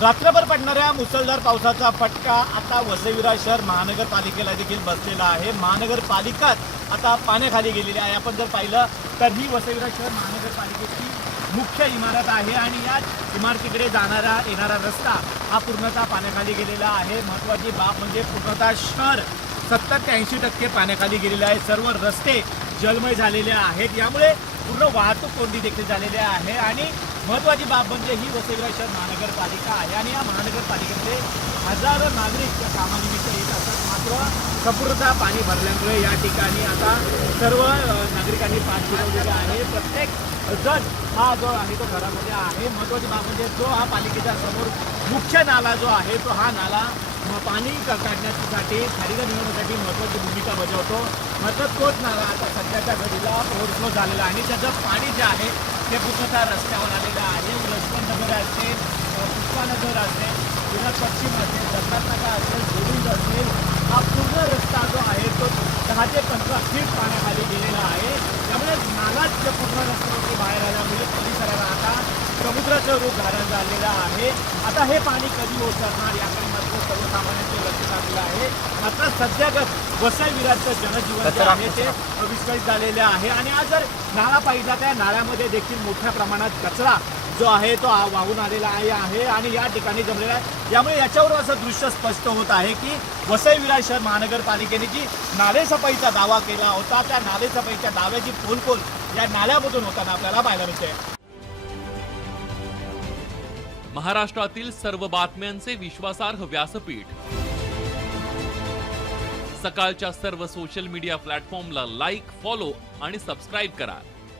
रात्रभर पडणाऱ्या मुसळधार पावसाचा फटका आता वसई विरार शहर महानगरपालिकेला देखील बसलेला आहे। महानगरपालिकाच आता पाण्याखाली गेलेली आहे। आपण जर पाहिलं तर ही वसई विरार शहर महानगरपालिकेची मुख्य इमारत आहे आणि या इमारतीकडे जाणारा येणारा रस्ता हा पूर्णतः पाण्याखाली गेलेला आहे। महत्त्वाची बाब म्हणजे पूर्णतः शहर 70 ते 80% पाण्याखाली गेलेले आहे। सर्व रस्ते जलमय झालेले आहेत। यामुळे पूर्ण वाहतूक कोंडी देखील झालेली आहे आणि महत्त्वाची बाब म्हणजे ही वसई विरार शहर महानगरपालिका आहे आणि या महानगरपालिकेमध्ये हजारो नागरिक त्या कामानिमित्त येत असतात। मात्र संपूर्णतः पाणी भरल्यामुळे या ठिकाणी आता सर्व नागरिकांनी पाणी फिरवलेलं आहे। प्रत्येक जण हा जो आहे तो घरामध्ये आहे। महत्त्वाची बाब म्हणजे जो हा पालिकेच्या समोर मुख्य नाला जो आहे तो हा नाला पाणी काढण्यासाठी खाडीला मिळवण्यासाठी महत्त्वाची भूमिका बजावतो। मात्र तोच नाला आता सध्याच्या घडीला ओव्हरफ्लो झालेला आहे आणि त्याचं पाणी जे आहे ते पूर्णतः रस्त्यावर आलेलं आहे। लक्ष्मणनगर असेल, पुष्पानगर असेल, विरार पश्चिम असेल, दत्तात्नगर असेल, गोविंद असेल, हा पूर्ण रस्ता जो आहे तो 10 ते 15 फीट पाण्याखाली गेलेला आहे। त्यामुळे नालाच पूर्ण रस्त्यावरती बाहेर आल्यामुळे परिसराला आता समुद्राचं रूप धारण झालेलं आहे। आता हे पाणी कधी ओसरणार याकडे मात्र सर्वसामान्यांचे लक्ष लागलेलं आहे। मात्र सध्यागत वसई विरारचं जनजीवन जे आहे ते विस्कळीत झालेले आहे आणि आज जर नाला पाहिला त्या नाल्यामध्ये देखील मोठ्या प्रमाणात कचरा जो आहे तो वाहून आलेला आहे आणि या ठिकाणी जमलेला आहे। यामुळे याच्यावर असं दृश्य स्पष्ट होत आहे की वसई विरार शहर महानगरपालिकेने जी नालेसफाईचा दावा केला होता त्या नालेसफाईच्या दाव्याची पोलपोल या नाल्यामधून होताना आपल्याला पाहायला मिळते। महाराष्ट्रातील सर्व बातम्यांचे विश्वासार्ह व्यासपीठ सकाळच्या सर्व सोशल मीडिया प्लॅटफॉर्मला लाईक, फॉलो आणि सबस्क्राईब करा।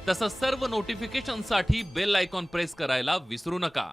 तसंच सर्व नोटिफिकेशनसाठी बेल आयकॉन प्रेस करायला विसरू नका।